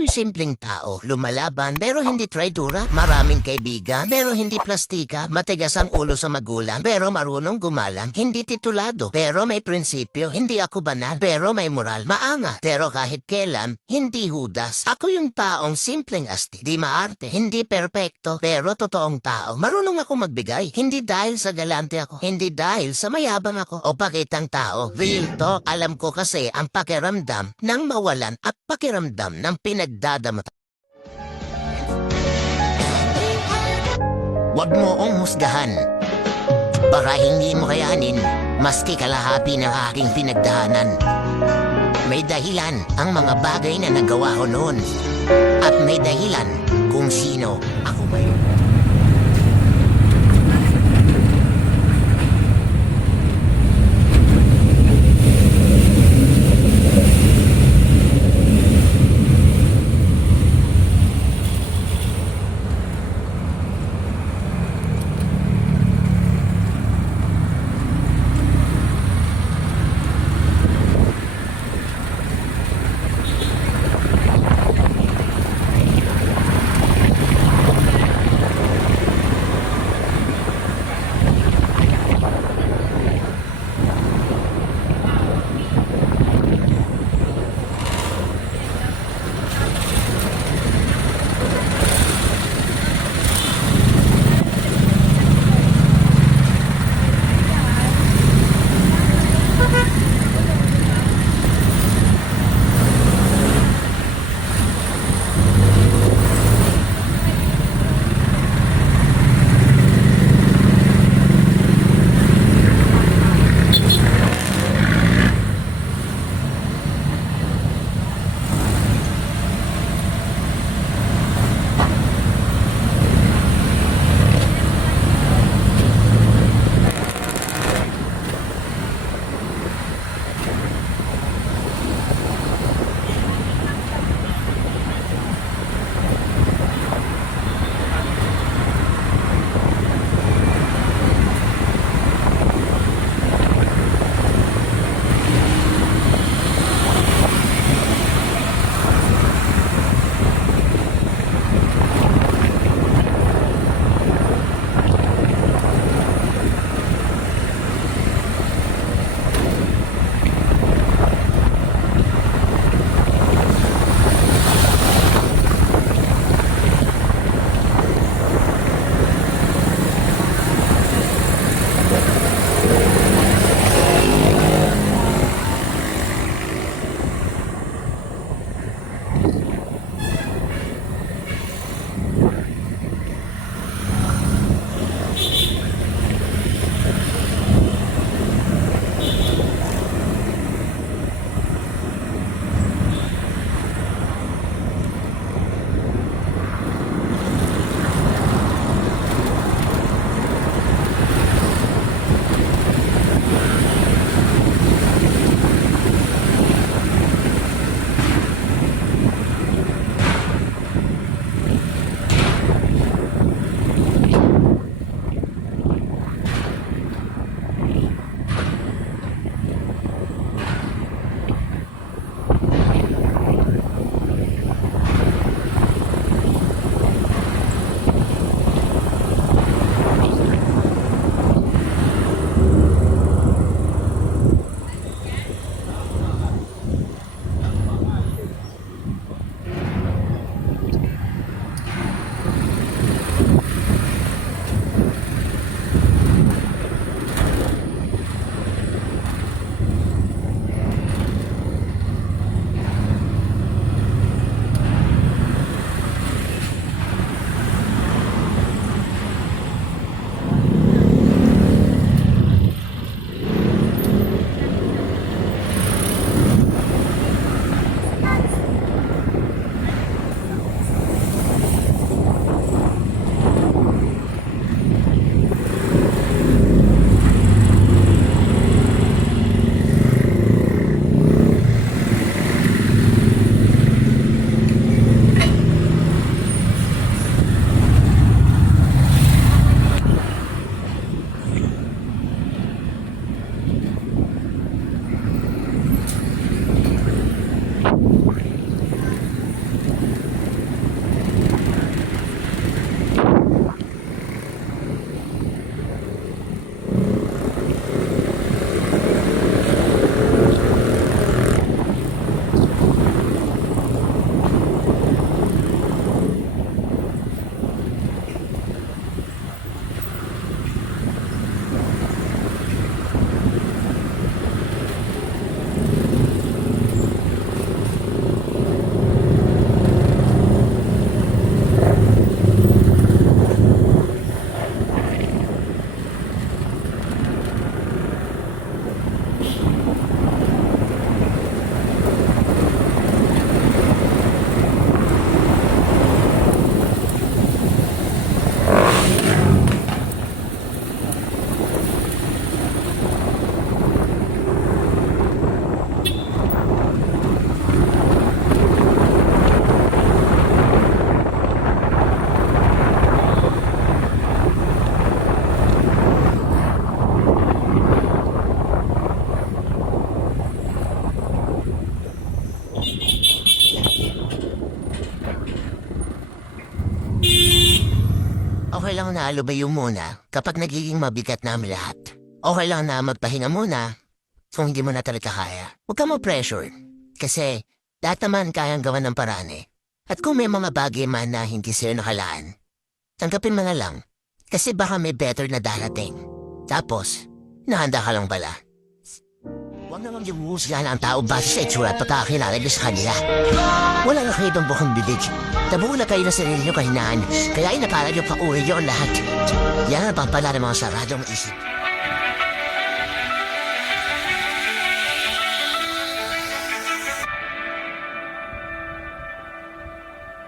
Ako'y simpleng tao, lumalaban pero hindi traidora, maraming kaibigan pero hindi plastika, matigas ang ulo sa magulang pero marunong gumalang, hindi titulado pero may prinsipyo, hindi ako banal pero may moral, maanga pero kahit kailan, hindi hudas. Ako yung taong simpleng asti, di maarte, hindi perpekto pero totoong tao. Marunong ako magbigay, hindi dahil sa galante ako, hindi dahil sa mayabang ako o pakitang tao. Real talk, alam ko kasi ang pakiramdam ng mawalan at pakiramdam ng pinagdadamata. Huwag mo akong husgahan. Baka hindi mo kayanin, maski kalahati ng aking pinagdaanan. May dahilan ang mga bagay na nagawa ko noon. At may dahilan kung sino ako ngayon. Okay lang na lumayo muna kapag nagiging mabigat na ang lahat. Okay lang na magpahinga muna kung hindi mo na talaga kaya. Huwag ka ma-pressure kasi lahat naman kayang gawan ng paraan eh. At kung may mga bagay man na hindi sa'yo nakalaan, tanggapin mo na lang kasi baka may better na darating. Tapos, nahanda ka lang bala. Huwag naman yung husgahan ang tao base sa itsura at pagkakilala niyo sa kanila. Wala na kayo ng bukong bibig. Tabuo na kayo ng sarili niyo kahinaan, kaya inakala niyo pa uwi niyo ang lahat. Yan ang pampala ng mga saradong isip.